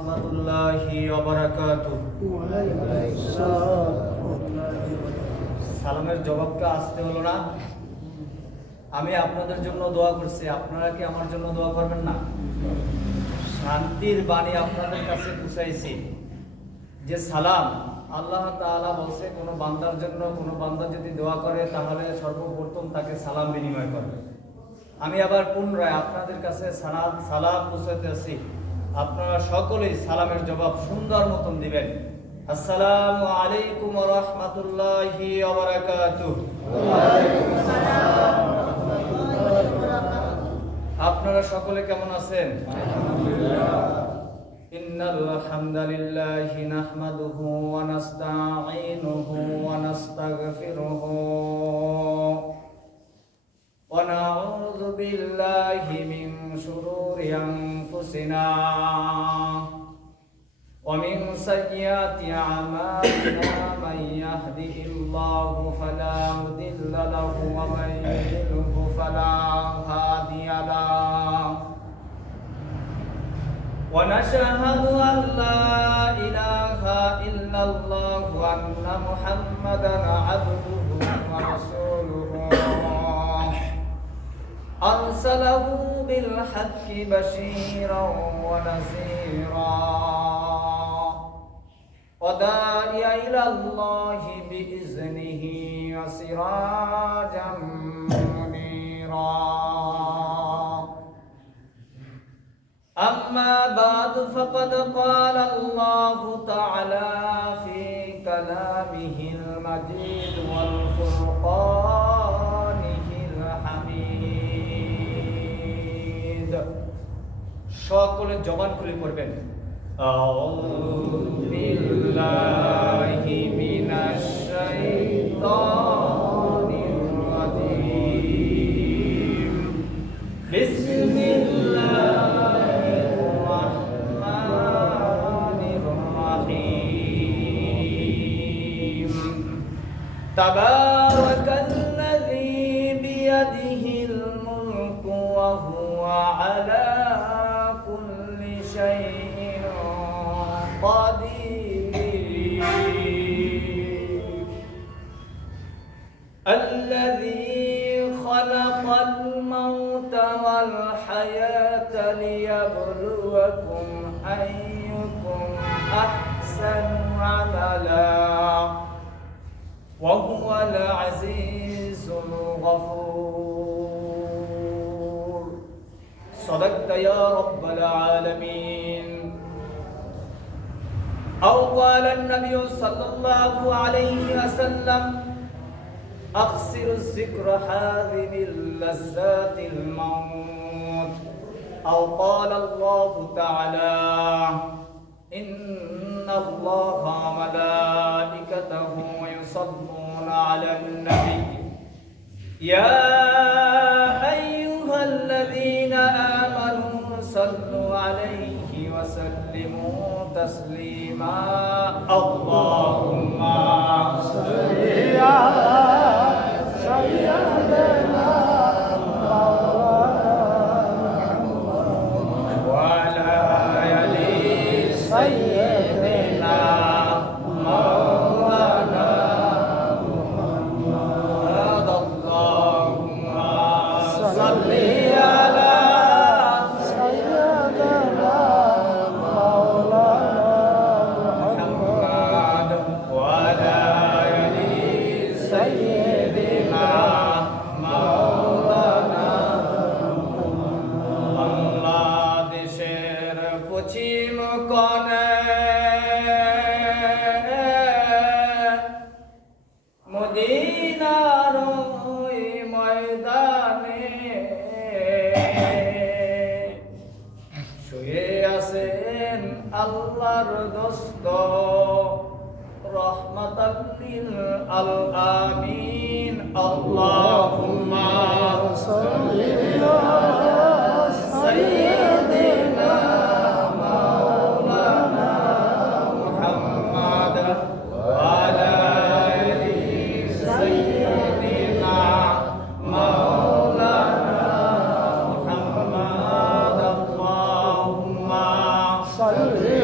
রাহমাতুল্লাহি ওয়া বারাকাতুহু। সালামের জবাবটা আসতে হলো না। আমি আপনাদের জন্য দোয়া করছি, আপনারা কি আমার জন্য দোয়া করবেন না? শান্তির বাণী আপনাদের কাছে পৌঁছাইছি যে সালাম আল্লাহ তাআলা বলছে কোনো বান্দার জন্য কোনো বান্দা যদি দোয়া করে তাহলে সর্বপ্রথম তাকে সালাম বিনিময় করবে। আমি আবার পুনরায় আপনাদের কাছে সালাম পৌঁছাতেছি, আপনারা সকলেই সালামের জবাব সুন্দর মতন দিবেন। আসসালামু আলাইকুম ওয়া রাহমাতুল্লাহি ওয়া বারাকাতুহু। আপনারা সকলে কেমন আছেন? ইন্নাল হামদালিল্লাহি নাহমাদুহু ওয়া নাস্তাঈনুহু ওয়া নাস্তাগফিরুহু ওয়া নাউযু বিল্লাহি মিন শুরুরি আনফুসিনা ওয়া মিন সাইয়্যাতি আমালিনা মান ইয়াহদিহিল্লাহু ফালা মুদিল্লা লাহু ওয়া মান ইউদ্লিলহু ফালা হাদিয়া লাহু। ونشهد أن لا إله إلا الله وأن محمدا عبده ورسوله أرسله بالحق بشيرا ونذيرا وداعيا إلى الله بإذنه وسراجا منيرا. أما بعد فقد قال الله تعالى في كلامه المجيد والفرقانه الحميد. সকলে জবান খুলে পড়বেন। আউযু বিল্লাহি মিনাশ শাইতানির রাজীম। বিসমিল্লাহ تبارك الذي بيده الملك وهو على كل شيء قدير الذي خلق الموت والحياة ليبلوكم أيكم أحسن عملا وهو العزيز الغفور. صدقت يا رب العالمين. أو قال النبي صلى الله عليه وسلم أخسر الذكر حاذم اللذات الموت. أو قال الله تعالى إن الله وملائكته يصلون على النبي يا أيها الذين آمنوا صلوا عليه وسلموا تسليما. اللهم صل على سيدنا سيدنا مولانا محمد. اللهم صل على سيدنا مولانا محمد وعلى آل سيدنا مولانا محمد. বাংলাদেশের পশ্চিম কোণে মদিনার ওই ময়দানে শুয়ে আছেন আল্লাহর দোস্ত রহমাতাল লিল আলামিন। আল্লাহুম্মা সাল্লি আলা সাইয়্যিদিনা মাওলানা মুহাম্মাদ ওয়া আলা আলি সাইয়্যিদিনা মাওলানা মুহাম্মাদ। আল্লাহুম্মা সাল্লি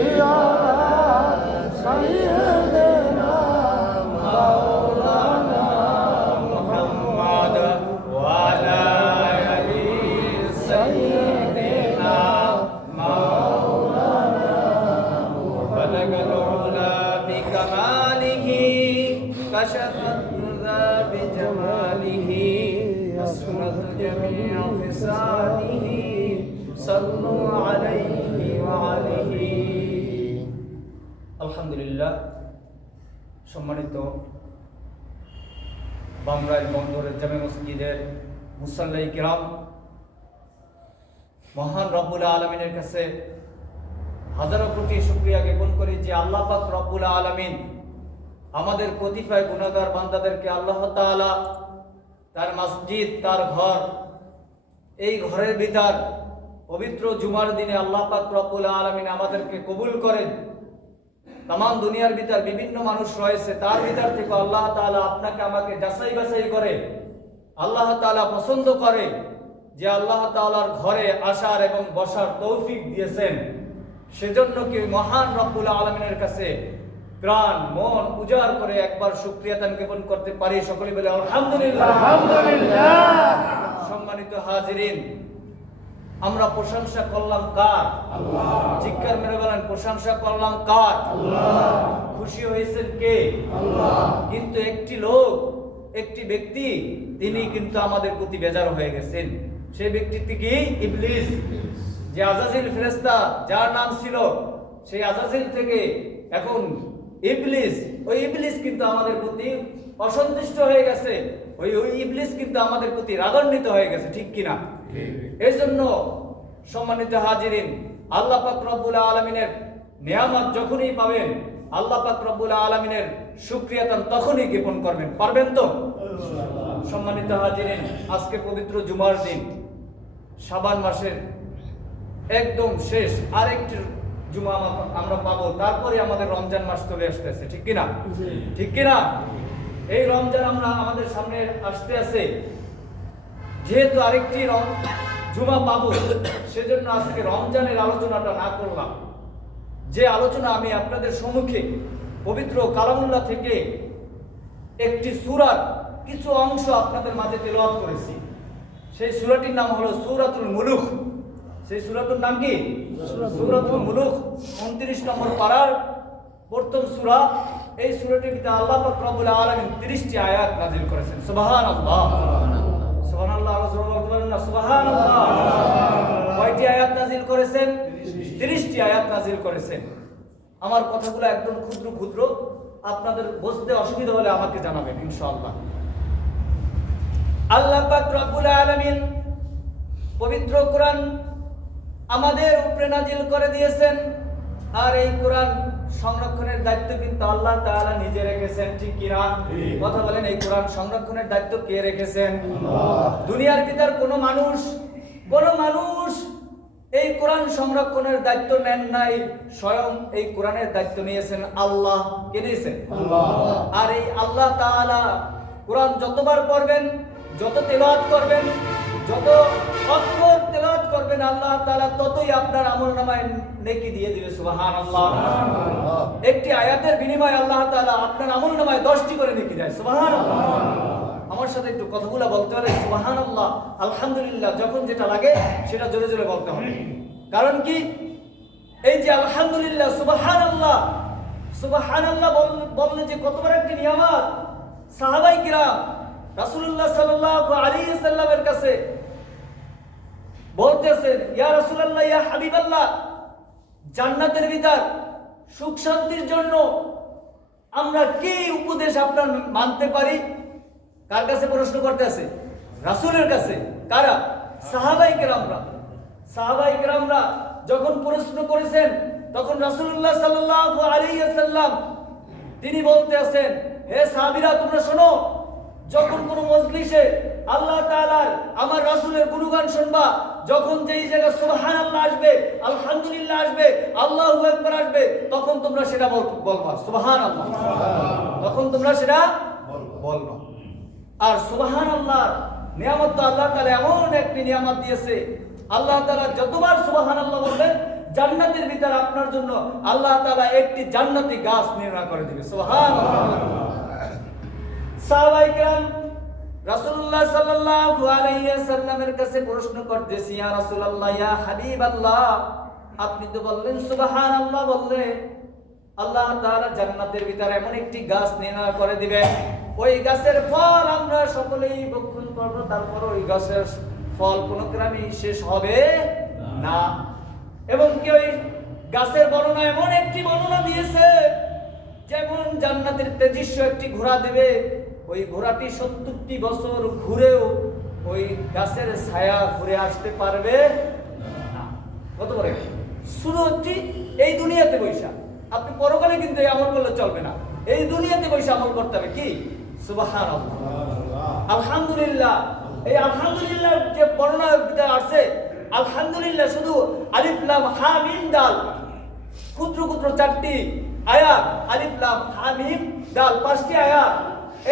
আলহামদুলিল্লাহ। সম্মানিত বামরাইল বন্দরের জামে মসজিদের মুসাল্লাই কিরাম, মহান রব্বুল আলামিনের কাছে হাজারো কোটি শুকরিয়া জ্ঞাপন করি যে আল্লাহ পাক রব্বুল আলামিন আমাদের কতিপয় গুনাহগার বান্দাদেরকে আল্লাহ তাআলা তার মসজিদ, তার ঘর, এই ঘরের ভিতর পবিত্র জুমার দিনে আল্লাহ পাক রব্বুল আলামিন আমাদেরকে কবুল করেন। তাম দুনিয়ার ভিতর বিভিন্ন মানুষ রয়েছে, তার ভিতর থেকে আল্লাহ তাআলা আপনাকে আমাকে যাচাই বাছাই করে আল্লাহ তাআলা পছন্দ করে যে আল্লাহ তাআলার ঘরে আসার এবং বসার তৌফিক দিয়েছেন। সেজন্য কি মহান রব্বুল আলামিনের কাছে প্রাণ মন উজাড় করে একবার শুকরিয়া জ্ঞাপন করতে পারি। সকলে বলে আলহামদুলিল্লাহ, আলহামদুলিল্লাহ। সম্মানিত হাজিরিন, আমরা প্রশংসা করলাম কার? আল্লাহ। জিজ্ঞাসা মেরে বলেন, প্রশংসা করলাম কার? আল্লাহ। খুশি হয়েছেন কে? আল্লাহ। কিন্তু একটি লোক, একটি ব্যক্তি, তিনি কিন্তু আমাদের প্রতি বেজার হয়ে গেছেন। সেই ব্যক্তিটি কি? ইবলিস। যে আজাজিল ফেরেশতা, যার নাম ছিল, সেই আজাজিল থেকে এখন ইবলিস, ওই ইবলিস কিন্তু আমাদের প্রতি অসন্তুষ্ট হয়ে গেছে। ওই ইবলিস কিন্তু আমাদের প্রতি রাগান্বিত হয়ে গেছে, ঠিক কিনা? এই জন্য সম্মানিত হাজিরিন, আল্লাহ পাক রব্বুল আলামিনের নিয়ামত যখনই পাবেন, আল্লাহ পাক রব্বুল আলামিনের শুকরিয়া তখনই জ্ঞাপন করবেন। পারবেন তো? সম্মানিত হাজিরিন, আজকে পবিত্র জুমার দিন, শাবান মাসের একদম শেষ আরেকটি জুমা আমরা পাবো, তারপরে আমাদের রমজান মাস চলে আসতেছে, ঠিক কিনা? ঠিক কিনা? এই রমজান আমরা আমাদের সামনে আসতে আছে, যেহেতু আরেকটি জুমা পাবো, সেজন্য আজকে রমজানের আলোচনাটা না করলাম। যে আলোচনা আমি আপনাদের সম্মুখে পবিত্র কালামুল্লাহ থেকে একটি সূরার কিছু অংশ আপনাদের মাঝে তেলাওয়াত করেছি। সেই সূরাটির নাম হলো সূরাতুল মুলুক। সেই সূরাটির নাম কি? সূরাতুল মুলুক। 29 নম্বর পারার প্রথম সূরা। এই সূরাটির ভিতরে আল্লাহ পাক রব্বুল আলামিন 30টি আয়াত নাযিল করেছেন। সুবহানাল্লাহ, সুবহানাল্লাহ। আরো জোরে বলতে পারেন না? সুবহানাল্লাহ। কয়টি আয়াত নাযিল করেছেন? 30টি আয়াত নাযিল করেছেন। আমার কথাগুলো একদম ক্ষুদ্র ক্ষুদ্র, আপনাদের বুঝতে অসুবিধা হলে আমাকে জানাবেন ইনশাআল্লাহ। আল্লাহ পাক রব্বুল আলামিন পবিত্র কোরআন আমাদের উপরে নাযিল করে দিয়েছেন, আর এই কোরআন সংরক্ষণের দায়িত্ব কিন্তু আল্লাহ তাআলা নিজে রেখেছেন, ঠিক কিনা? কথা বলেন, এই কোরআন সংরক্ষণের দায়িত্ব কে রেখেছেন? আল্লাহ। দুনিয়ার ভিতর কোনো মানুষ এই কোরআন সংরক্ষণের দায়িত্ব নেন নাই, স্বয়ং এই কোরআনের দায়িত্ব নিয়েছেন আল্লাহ। কে নিয়েছেন? আল্লাহ। আর এই আল্লাহ তাআলা কোরআন যতবার পড়বেন, যত তেলাওয়াত করবেন, যত অক্ষর তেলাওয়াত করবেন, আল্লাহ তাআলা ততই আপনার আমলনামায় নেকি দিয়ে দিবে। সুবহানাল্লাহ। একটি আয়াতের বিনিময়ে আল্লাহ তাআলা আপনার আমলনামায় 10টি করে নেকি দেয়। সুবহানাল্লাহ। আমার সাথে একটু কথাগুলো বলতে হলে সুবহানাল্লাহ, আলহামদুলিল্লাহ, যখন যেটা লাগে সেটা জোরে জোরে বলতে হবে। কারণ কি? এই যে আলহামদুলিল্লাহ, সুবহানাল্লাহ, সুবহানাল্লাহ বললে যে কত বড় একটি নিয়ামত। সাহাবায়ে কিরাম রাসূলুল্লাহ সাল্লাল্লাহু আলাইহি ওয়াসাল্লামের কাছে বলতেছেন, ইয়া রাসূলুল্লাহ, ইয়া হাবিবাল্লাহ, জান্নাতের ভিতর সুখ শান্তির জন্য আমরা কি উপদেশ আপনার মানতে পারি? কার কাছে প্রশ্ন করতেছে? রাসূলের কাছে। কারা? সাহাবায়ে কিরামরা। সাহাবায়ে কিরামরা যখন প্রশ্ন করেছেন, তখন রাসূলুল্লাহ সাল্লাল্লাহু আলাইহি ওয়াসাল্লাম তিনি বলতেছেন, হে সাহাবীরা, তোমরা শোনো, যখন কোন মজলিসে আল্লাহ তাআলার আমার রাসূলের গুণগান শুনবা, যখন যেই জায়গায় সুবহানাল্লাহ আসবে, আলহামদুলিল্লাহ আসবে, আল্লাহু আকবার আসবে, তখন তোমরা সেটা বলবা সুবহানাল্লাহ। তখন তোমরা সেটা বলবা। আর সুবহানাল্লাহর নিয়ামত তো আল্লাহ তাআলা এমন একটি নিয়ামত দিয়েছে, আল্লাহ তাআলা যতবার সুবহানাল্লাহ বলবেন, জান্নাতের ভিতর আপনার জন্য আল্লাহ তাআলা একটি জান্নাতি গাছ নির্মাণ করে দিবে। সুবহানাল্লাহ। সাহাবায়ে কিরাম রাসূলুল্লাহ সাল্লাল্লাহু আলাইহি ওয়াসাল্লামের কাছে প্রশ্ন করতেছি, ইয়া রাসূলুল্লাহ, ইয়া হাবিবাল্লাহ, আপনি তো বললেন সুবহানাল্লাহ বললে আল্লাহ তাআলা জান্নাতের ভিতরে এমন একটি গাছ নির্মাণ করে দিবেন, ওই গাছের ফল আমরা সকলেই ভক্ষণ করব, তারপর ওই গাছের ফল কোনো ক্রমেই শেষ হবে না। এবং কি ওই গাছের বর্ণনা এমন একটি বর্ণনা দিয়েছে যেমন জান্নাতের তেজস্ব একটি ঘোড়া দেবে, ওই ঘোড়াটি 70টি বছর ঘুরেও ওই গাছের ছায়া ঘুরে আসতে পারবে না। কত বড় শুধু এই দুনিয়াতে বৈশা, আপনি পরকালে কিন্তু এই আমল করলে চলবে না, এই দুনিয়াতে বৈশা আমল করতে হবে। কি সুবহানাল্লাহ, আলহামদুলিল্লাহ। এই আলহামদুলিল্লাহ যে বর্ণনা আছে, আলহামদুলিল্লাহ শুধু আলিফ লাম হা মিম দাল, ক্ষুদ্র ক্ষুদ্র 4টি আয়াত, আলিফ লাম হা মিম দাল 5টি আয়াত।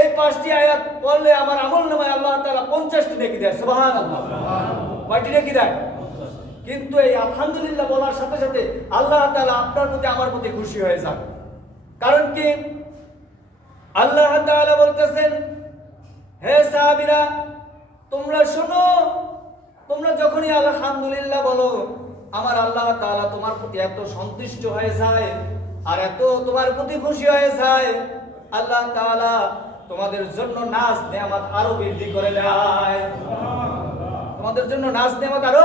এই 5টি আয়াত পড়লে আমার আমলনামায় আল্লাহ তাআলা 50টি নেকি দেয়। সুবহানাল্লাহ, কয়টি নেকি দেয়? কিন্তু এই আলহামদুলিল্লাহ বলার সাথে সাথে আল্লাহ তাআলা আপনার প্রতি আমার প্রতি খুশি হয়ে যান। কারণ কি আল্লাহ তাআলা বলতেছেন, হে সাহাবীরা তোমরা শোনো, তোমরা যখনই আলহামদুলিল্লাহ বলো আমার আল্লাহ তাআলা তোমার প্রতি এত সন্তুষ্ট হয়ে যায় আর এত তোমার প্রতি খুশি হয়ে যায়, আল্লাহ তাআলা তোমাদের জন্য নাজ নেয়ামত আরো বৃদ্ধি করে দেয়। তোমাদের জন্য নাজ নেয়ামত আরো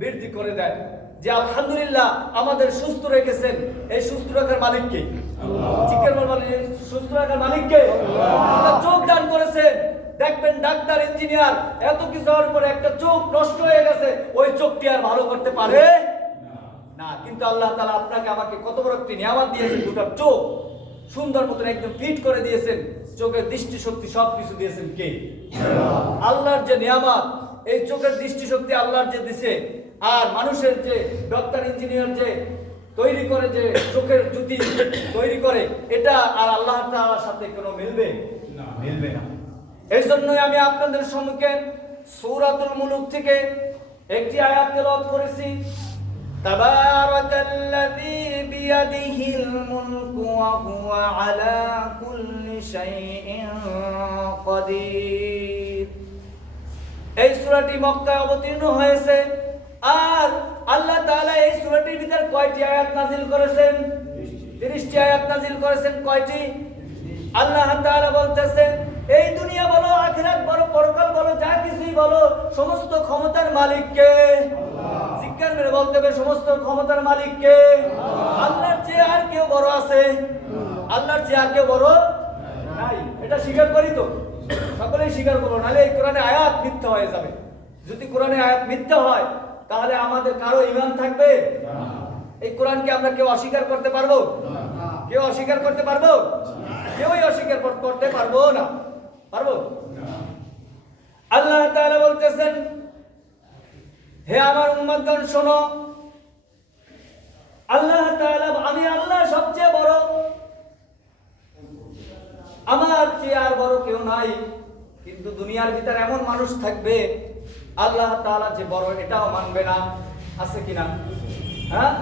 বৃদ্ধি করে দেয়। যে আলহামদুলিল্লাহ আমাদের সুস্থ রেখেছেন, এই সুস্থ রাখার মালিক কে? চিকের মালিক, সুস্থ রাখার মালিক কে? আল্লাহ চোখ দান করেছেন। দেখবেন ডাক্তার ইঞ্জিনিয়ার এত কিছু হওয়ার পরে একটা চোখ নষ্ট হয়ে গেছে, ওই চোখটি আর ভালো করতে পারে না। কিন্তু আল্লাহ তাআলা আপনাকে আমাকে কত বড় একটি নিয়ামত দিয়েছেন, দুটো চোখ সুন্দর মতন একদম ফিট করে দিয়েছেন, চোখের দৃষ্টি শক্তি সবকিছু দিয়েছেন কে? আল্লাহর যে নিয়ামত, এই চোখের দৃষ্টি শক্তি আল্লাহর যে দিছে, আর মানুষের যে ডক্টর ইঞ্জিনিয়ার যে তৈরি করে, যে চোখের জ্যোতি তৈরি করে, এটা আর আল্লাহ তাআলার সাথে কোনো মিলবে না, মিলবে না। এই জন্যই আমি আপনাদের সম্মুখে সূরাতুল মুলুক থেকে একটি আয়াত তেলাওয়াত করেছি, তাবারাকাল্লাযী বিয়াদিহিল মুলকু ওয়া হুয়া আলা কুল্লি শাইইন কাদির। এই সূরাটি মক্কায় অবতীর্ণ হয়েছে। আর আল্লাহ তাআলা এই সূরাটির ভিতর কয়টি আয়াত নাযিল করেছেন? 30টি আয়াত নাযিল করেছেন। কয়টি? আল্লাহ তাআলা বলতেছেন, এই দুনিয়া বলো, আখিরাত বলো, পরকাল বলো, যা কিছুই বলো, সমস্ত ক্ষমতার মালিক কে? আল্লাহ। জিজ্ঞাসা করে বলতে হবে, সমস্ত ক্ষমতার মালিক কে? আল্লাহর চেয়ে আর কেউ বড় আছে? আল্লাহর চেয়ে আর কেউ বড় নাই। এটা স্বীকার করি তো, সকলেই স্বীকার করবো, নাহলে এই কোরআনে আয়াত মিথ্যা হয়ে যাবে। যদি কোরআনে আয়াত মিথ্যা হয় তাহলে আমাদের কারো ঈমান থাকবে না। এই কোরআনকে আমরা কেউ অস্বীকার করতে পারবো? কেউ অস্বীকার করতে পারবো? কেউই অস্বীকার করতে পারবো না। পারবো? আল্লাহ তাআলা বলতেছেন, হে আমার উম্মতগণ শোনো, আল্লাহ তাআলা, আমি আল্লাহ সবচেয়ে বড়, আমার চেয়ে আর বড় কেউ নাই। কিন্তু দুনিয়ার ভিতর এমন মানুষ থাকবে আল্লাহ তাআলা যে বড় এটাও মানবে না। আছে কিনা? হ্যাঁ,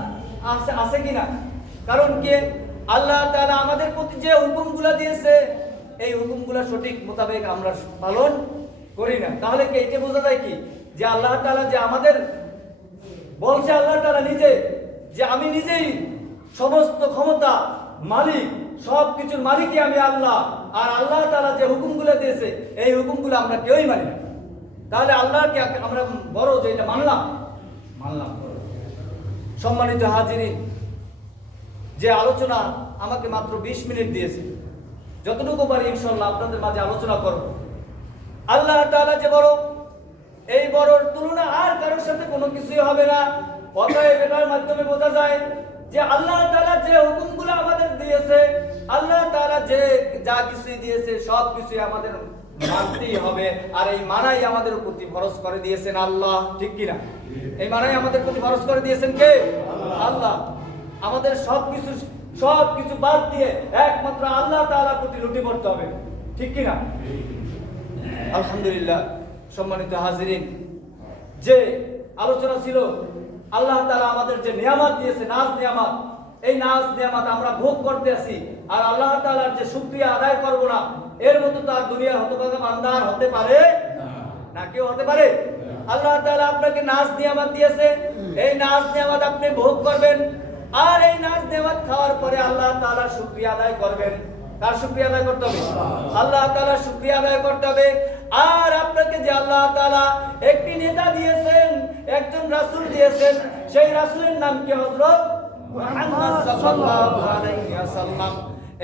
আছে কিনা? কারণ কি আল্লাহ তাআলা আমাদের প্রতি যে হুকুমগুলো দিয়েছে, এই হুকুমগুলো সঠিক মোতাবেক আমরা পালন করি না। তাহলে কি এটা বোঝা যায় কি যে আল্লাহ তাআলা যে আমাদের বলছে, আল্লাহ তাআলা নিজে যে আমি নিজেই সমস্ত ক্ষমতা মালিক, সব কিছুর মালিকই আমি আল্লাহ, আর আল্লাহ তাআলা যে হুকুমগুলো দিয়েছে এই হুকুমগুলো আমরা কেউই মানি না। তাহলে আল্লাহকে আমরা বড় যে এটা মানলাম। সম্মানিত হাজিরিন, যে আলোচনা আমাকে মাত্র 20 মিনিট দিয়েছে, যতটুকু পারি ইনশাআল্লাহ আপনাদের মাঝে আলোচনা করব। আল্লাহ তাআলা যে বড়, এই বড়র তুলনা আর কারোর সাথে কোনো কিছুই হবে না। অতএব এটার মাধ্যমে বোঝা যায় যে আল্লাহ তাআলা যে হুকুমগুলো আমাদের দিয়েছে, আল্লাহ তাআলা যে যা কিছু দিয়েছে সব কিছুই আমাদের মানতেই হবে। আর এই মানাই আমাদের প্রতি ফরজ করে দিয়েছেন আল্লাহ, ঠিক কিনা? এই মানাই আমাদের প্রতি ফরজ করে দিয়েছেন কে? আল্লাহ। আমাদের সবকিছু বাদ দিয়ে একমাত্র আল্লাহ তাআলার প্রতি লুটি পড়তে হবে, ঠিক কিনা? আলহামদুলিল্লাহ। সম্মানিত হাজিরিন, যে আলোচনা ছিল আল্লাহ তাআলা আমাদের যে নিয়ামত দিয়েছে, নাজ নিয়ামত, এই নাজ নিয়ামত আমরা ভোগ করতে আছি, আর আল্লাহ তাআলার যে শুকরিয়া আদায় করব না, এর মতো তার দুনিয়ার হতভাগা বান্দা হতে পারে না। কেউ হতে পারে? আল্লাহ তাআলা আপনাকে নাজ নিয়ামত দিয়েছে, এই নাজ নিয়ামত আপনি ভোগ করবেন, আর এই নাজ নিয়ামত খাওয়ার পরে আল্লাহ তাআলার শুকরিয়া আদায় করবেন। কার শুকরিয়া আদায় করতে হবে? আল্লাহ তাআলার শুকরিয়া আদায় করতে হবে। আর আপনাকে যে আল্লাহ তাআলা একটি নেতা দিয়েছেন, একজন রাসূল দিয়েছেন, সেই রাসূলের নাম কি? হযরত মুহাম্মদ সাল্লাল্লাহু আলাইহি ওয়াসাল্লাম।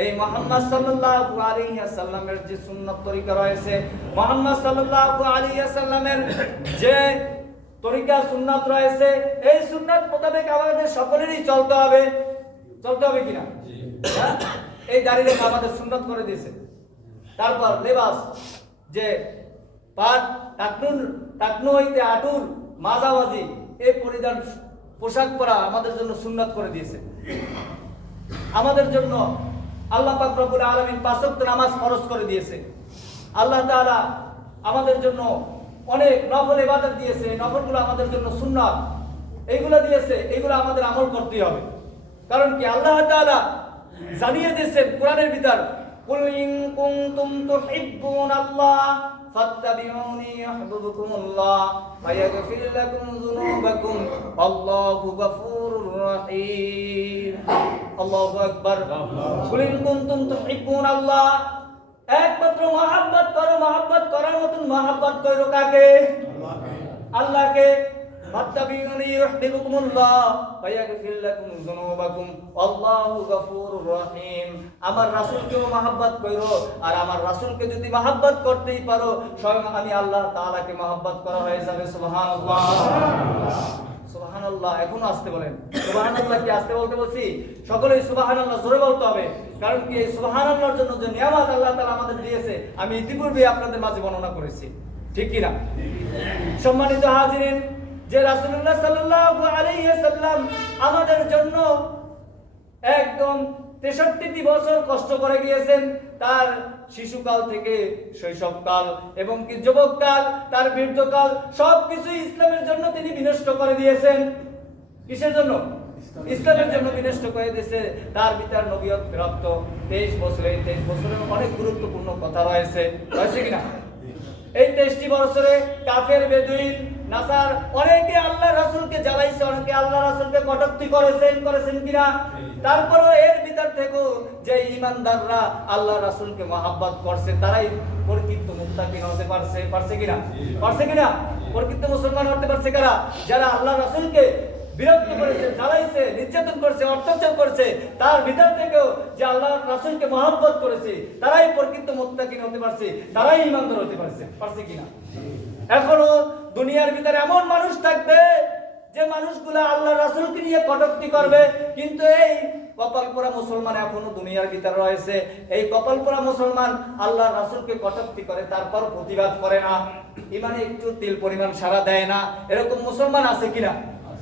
এই মুহাম্মদ সাল্লাল্লাহু আলাইহি ওয়াসাল্লামের যে সুন্নাত তরিকা রয়েছে, মুহাম্মদ সাল্লাল্লাহু আলাইহি ওয়াসাল্লামের যে তরিকা সুন্নাত রয়েছে, এই সুন্নাত মোতাবেক আমাদের সকলেরই চলতে হবে। চলতে হবে কিনা? হ্যাঁ, এই দাড়ি রেখা আমাদের সুন্নাত করে দিয়েছে। তারপর লেবাস, যে পাট টাকনু হইতে আটুর মাঝামাঝি এই পরিধান পোশাক পরা আমাদের জন্য সুন্নাত করে দিয়েছে। আমাদের জন্য আল্লাহ পাক রব্বুল আলামিন 5 ওয়াক্ত নামাজ ফরজ করে দিয়েছে। আল্লাহ তাআলা আমাদের জন্য অনেক নফল ইবাদত দিয়েছে, নফলগুলো আমাদের জন্য সুন্নাত, এইগুলো দিয়েছে, এইগুলো আমাদের আমল করতে হবে। কারণ কি, আল্লাহ তাআলা জানিয়ে দিয়েছেন কোরআনের ভিতর, কুল ইন কুনতুম তুহিব্বুনাল্লাহ ফাত্তাবিউনি ইউহিব্বুকুমুল্লাহ ওয়া ইয়াগফির লাকুম যুনুবাকুম আল্লাহু গফুরুর রহিম। আল্লাহু আকবার। কুল ইন কুনতুম তুহিব্বুনাল্লাহ, একমাত্র মহব্বত করো, মহব্বত করার মতন মহব্বত করো কাকে? আল্লাহকে। ফাত্তাবিউনি ইউহিব্বুকুমুল্লাহ ওয়া ইয়াগফির লাকুম যুনুবাকুম আল্লাহু গফুরুর রহিম। আমার রাসূলকেও মহব্বত করো, আর আমার রাসূলকে যদি মহব্বত করতেই পারো, স্বয়ং আমি আল্লাহ তাআলাকে মহব্বত করা হয়ে যাবে। সুবহানাল্লাহ, সুবহানাল্লাহ। এখনো আসতে বলেন সুবহানাল্লাহ। কি আসতে বলতে বলছি? সকলেই সুবহানাল্লাহ জোরে বলতে হবে। কারণ কি, এই সুবহানাল্লাহর জন্য যে নিয়ামত আল্লাহ তাআলা আমাদের দিয়েছে, আমি ইতিপূর্বে আপনাদের মাঝে বর্ণনা করেছি, ঠিক কি না? সম্মানিত হাজিরিন, যে রাসূলুল্লাহ সাল্লাল্লাহু আলাইহি ওয়াসাল্লাম আমাদের জন্য একদম 63 বছর কষ্ট করে গিয়েছেন, তার শিশুকাল থেকে শৈশবকাল এবং কি যুবককাল, তার বৃদ্ধকাল, সবকিছু ইসলামের জন্য তিনি বিনষ্ট করে দিয়েছেন। কিসের জন্য? ইসলামের জন্য বিনষ্ট করে দিয়েছে। তার ভিতর নবুয়ত প্রাপ্ত 23 বছরে, 23 বছরের অনেক গুরুত্বপূর্ণ কথা রয়েছে, রয়েছে কিনা? এই 23টি বছরে কাফের, বেদুইন, নাসার অনেকে আল্লাহ রাসূলকে জ্বালাইছে, অনেকে আল্লাহ রাসূলকে কটূক্তি করেছেন কিনা? তারপরেও এর ভিতর থেকে যে ঈমানদাররা আল্লাহ রাসূলকে মহব্বত করছে, তারাই প্রকৃত মুত্তাকিন হতে পারছে কিনা? প্রকৃত মুসলমান হতে পারছে কারা? যারা আল্লাহ রাসূলকে বিরক্ত করেছে, জ্বালাইছে, নির্যাতন করেছে, অত্যাচার করেছে, তার ভিতর থেকেও যে আল্লাহ রাসূলকে মহব্বত করেছে, তারাই প্রকৃত মুত্তাকিন হতে পারছে, তারাই ঈমানদার হতে পারছে কিনা? এখনো দুনিয়ার ভিতরে এমন মানুষ থাকবে যে মানুষগুলা আল্লাহ রাসূলকে নিয়ে কটূক্তি করবে, কিন্তু এই কপালপোড়া মুসলমান এখনো দুনিয়ার ভিতরে রয়েছে। এই কপালপোড়া মুসলমান আল্লাহ রাসূলকে কটূক্তি করে, তারপর প্রতিবাদ করে না, ইমানে একটু তিল পরিমাণ সাড়া দেয় না, এরকম মুসলমান আছে কিনা?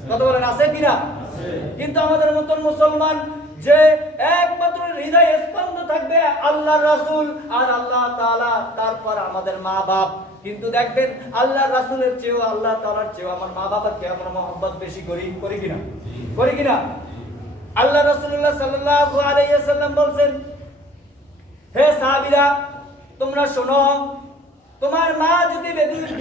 কথা বলেন, আছে কিনা? কিন্তু আমাদের মতন মুসলমান যে একমাত্র হৃদয় স্পন্দ থাকবে আল্লাহ রাসূল আর আল্লাহ তাআলা, তারপর আমাদের মা বাপ। কিন্তু দেখবেন আল্লাহ রাসূলের চেয়েও, আল্লাহ তাআলার চেয়েও আমার মা বাবাকে আমরা মহব্বত বেশি করি কিনা? আল্লাহ রাসূলুল্লাহ সাল্লাল্লাহু আলাইহি ওয়াসাল্লাম বলেন, হে সাহাবীরা, তোমরা শোনো, তোমার মা যদি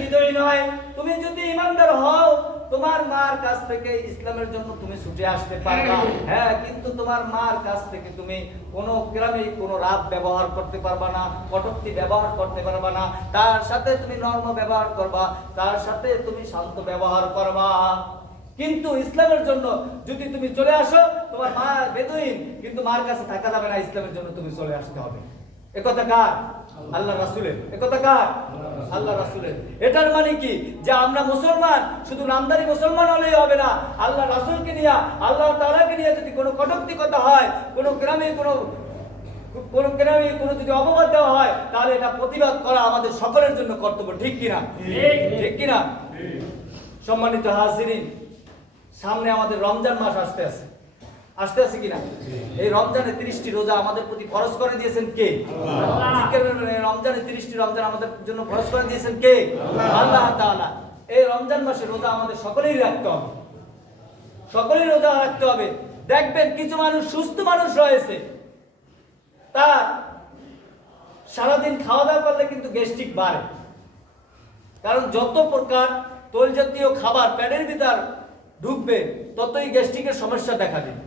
বিদয়ী নয়, তুমি যদি ঈমানদার হও, তোমার মার কাছ থেকে ইসলামের জন্য তুমি ছুটে আসতে পারবা। হ্যাঁ, কিন্তু তোমার মার কাছ থেকে তুমি কোনো গ্রামে কোনো রাত ব্যবহার করতে পারবা না, কটূক্তি ব্যবহার করতে পারবা না, তার সাথে তুমি নরম ব্যবহার করবা, তার সাথে তুমি শান্ত ব্যবহার করবা। কিন্তু ইসলামের জন্য যদি তুমি চলে আসো, তোমার মা বেদুইন, কিন্তু মার কাছে থাকা যাবে না, ইসলামের জন্য তুমি চলে আসতে হবে। একথা কার? আল্লাহ রাসূলের। একথা কার? আল্লাহ রাসূলের। এটার মানে কি, যে আমরা মুসলমান শুধু নামদারি মুসলমান হলেই হবে না, আল্লাহ রাসূলকে নিয়ে, আল্লাহ তাআলাকে নিয়ে যদি কোনো কটূক্তি কথা হয়, কোনো গ্রামে কোনো যদি অপবাদ দেওয়া হয়, তাহলে এটা প্রতিবাদ করা আমাদের সকলের জন্য কর্তব্য, ঠিক কিনা? ঠিক কিনা? সম্মানিত হাজিরিন, সামনে আমাদের রমজান মাস আসতে আছে কিনা? এই রমজানে 30টি রোজা আমাদের প্রতি ফরজ করে দিয়েছেন কে? রমজানে 30টি রমজান আমাদের জন্য ফরজ করে দিয়েছেন কে? আল্লাহ তাআলা। এই রমজান মাসে রোজা আমাদের সকলেই রাখতে হবে, সকলেই রোজা রাখতে হবে। দেখবেন কিছু মানুষ, সুস্থ মানুষ রয়েছে, তার সারাদিন খাওয়া দাওয়া করলে কিন্তু গ্যাস্ট্রিক বাড়ে। কারণ যত প্রকার তৈল জাতীয় খাবার পেটের ভিতর ঢুকবে, ততই গ্যাস্ট্রিকের সমস্যা দেখা দিবে।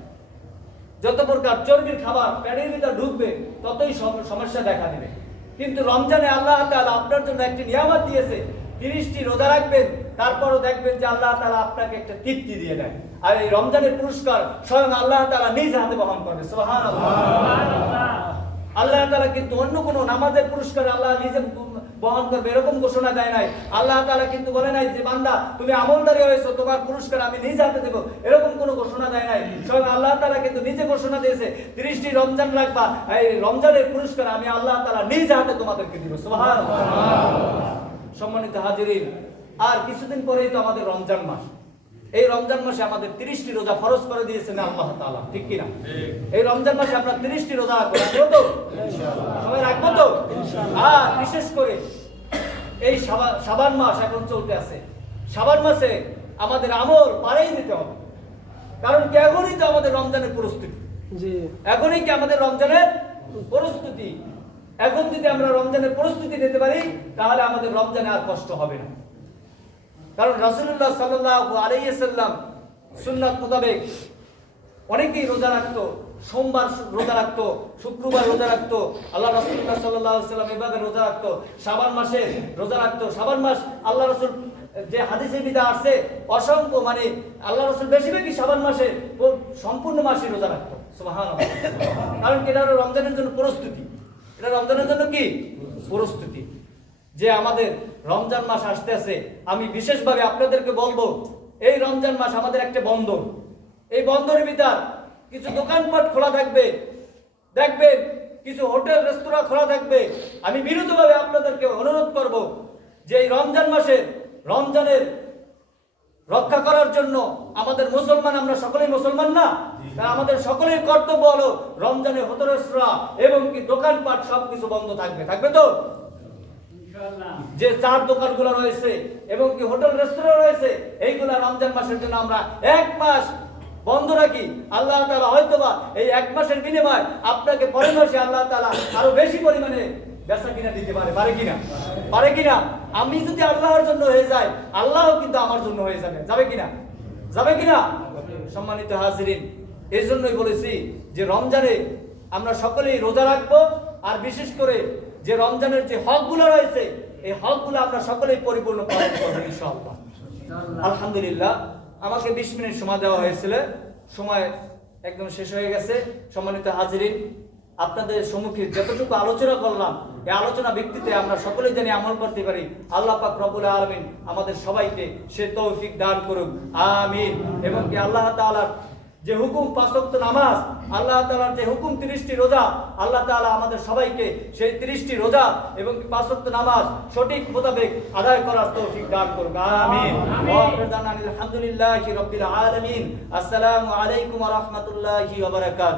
যত প্রকার চর্বির খাবার পেটের ভিতর ঢুকবে, ততই সমস্যা দেখা দিবে। কিন্তু রমজানে আল্লাহ তাআলা আপনার জন্য একটি নিয়ামত দিয়েছে, 30টি রোজা রাখবেন, তারপরও দেখবেন যে আল্লাহ তাআলা আপনাকে একটা তৃপ্তি দিয়ে দেয়। আর এই রমজানের পুরস্কার স্বয়ং আল্লাহ তাআলা নিজ হাতে বহন করবে। সুবহানাল্লাহ। আল্লাহ তাআলা কিন্তু অন্য কোনো নামাজের পুরস্কার আল্লাহ নিজে বহন করবে এরকম ঘোষণা দেয় নাই। আল্লাহ তাআলা কিন্তু বলে নাই যে বান্দা তুমি আমলদারি হয়েছো, তোমার পুরস্কার আমি নিজে হাতে দেব, এরকম কোনো ঘোষণা দেয় নাই। স্বয়ং আল্লাহ তাআলা কিন্তু নিজে ঘোষণা দিয়েছে 30টি রমজান রাখবা, এই রমজানের পুরস্কার আমি আল্লাহ তাআলা নিজে হাতে তোমাদেরকে দিব। সুবহানাল্লাহ। সম্মানিত হাজিরিন, আর কিছুদিন পরেই তো আমাদের রমজান মাস। এই রমজান মাসে আমাদের 30টি রোজা ফরজ করে দিয়েছেন আল্লাহ তাআলা, ঠিক কি না? এই রমজান মাসে আমরা 30টি রোজা রাখবো তো ইনশাআল্লাহ, সবাই রাখবো তো ইনশাআল্লাহ। আর বিশেষ করে এই শাবান মাস এখন চলতে আছে, শাবান মাসে আমাদের আমল বাড়াই দিতে হবে। কারণ কি এখনই তো আমাদের রমজানের প্রস্তুতি, জি এখনই কি আমাদের রমজানের প্রস্তুতি। এখন যদি আমরা রমজানের প্রস্তুতি নিতে পারি তাহলে আমাদের রমজানে আর কষ্ট হবে না। কারণ রাসূলুল্লাহ সাল্লাল্লাহু আলাইহি ওয়াসাল্লাম সুন্নাত মোতাবেক অনেকেই রোজা রাখতো, সোমবার রোজা রাখতো, শুক্রবার রোজা রাখতো। আল্লাহ রাসূলুল্লাহ সাল্লাল্লাহু আলাইহি ওয়াসাল্লাম এভাবে রোজা রাখতো, শাবান মাসে রোজা রাখতো। শাবান মাস আল্লাহ রাসূল যে হাদিসে বিদা আছে অসংখ্য, মানে আল্লাহ রাসূল বেশিরভাগই শাবান মাসে সম্পূর্ণ মাসে রোজা রাখতো। সুবহানাল্লাহ। কারণ এটা রমজানের জন্য প্রস্তুতি, এটা রমজানের জন্য কি প্রস্তুতি। যে আমাদের রমজান মাস আসতে আছে, আমি বিশেষভাবে আপনাদেরকে বলবো এই রমজান মাস আমাদের একটা বন্দর। এই বন্দরের ভিতর কিছু দোকানপাট খোলা থাকবে, দেখবেন কিছু হোটেল রেস্তোরাঁ খোলা থাকবে। আমি বিনীতভাবে আপনাদেরকে অনুরোধ করব যে এই রমজান মাসে রমজানের রক্ষা করার জন্য আমাদের মুসলমান, আমরা সকলেই মুসলমান না, আমাদের সকলের কর্তব্য হলো রমজানের হোটেল রেস্তোরাঁ এবং কি দোকানপাট সবকিছু বন্ধ থাকবে, থাকবে তো? যে চার দোকানগুলো রয়েছে এবং কি হোটেল রেস্তোরাঁ রয়েছে, এইগুলা রমজান মাসের জন্য আমরা 1 মাস বন্ধ রাখি। আল্লাহ তাআলা হয়তোবা এই 1 মাসের বিনিময়ে আপনাকে পরের মাসে আল্লাহ তাআলা আরো বেশি পরিমাণে বেচা কিনা দিতে পারে, পারে কিনা? পারে কিনা? আমি যদি আল্লাহর জন্য হয়ে যাই, আল্লাহও কিন্তু আমার জন্য হয়ে যাবে, যাবে কিনা? যাবে কিনা? সম্মানিত হাজিরিন, এই জন্যই বলেছি যে রমজানে আমরা সকলেই রোজা রাখবো। আর বিশেষ করে যে রমজানের যে হকগুলো রয়েছে, এই হকগুলো আমরা সকলেই পরিপূর্ণ পালন করবো ইনশাআল্লাহ। আলহামদুলিল্লাহ, আমাকে 20 মিনিট সময় দেওয়া হয়েছিল, সময় একদম শেষ হয়ে গেছে। সম্মানিত হাজিরিন, আপনাদের সম্মুখে যতটুকু আলোচনা করলাম, এই আলোচনা ভিত্তিতে আমরা সকলেই জানি আমল করতে পারি। আল্লাহ পাক রব্বুল আলামিন আমাদের সবাইকে সে তৌফিক দান করুক, আমিন। এবং কি আল্লাহ তাআলার যে হুকুম 5 ওয়াক্ত নামাজ, আল্লাহ তাআলার যে হুকুম 30টি রোজা, আল্লাহ তাআলা আমাদের সবাইকে সেই 30টি রোজা এবং 5 ওয়াক্ত নামাজ সঠিক মোতাবেক আদায় করার তৌফিক দান করুক, আমিন। আলহামদুলিল্লাহি রাব্বিল আলামিন। আসসালামু আলাইকুম ওয়া রাহমাতুল্লাহি ওয়া বারাকাতুহু।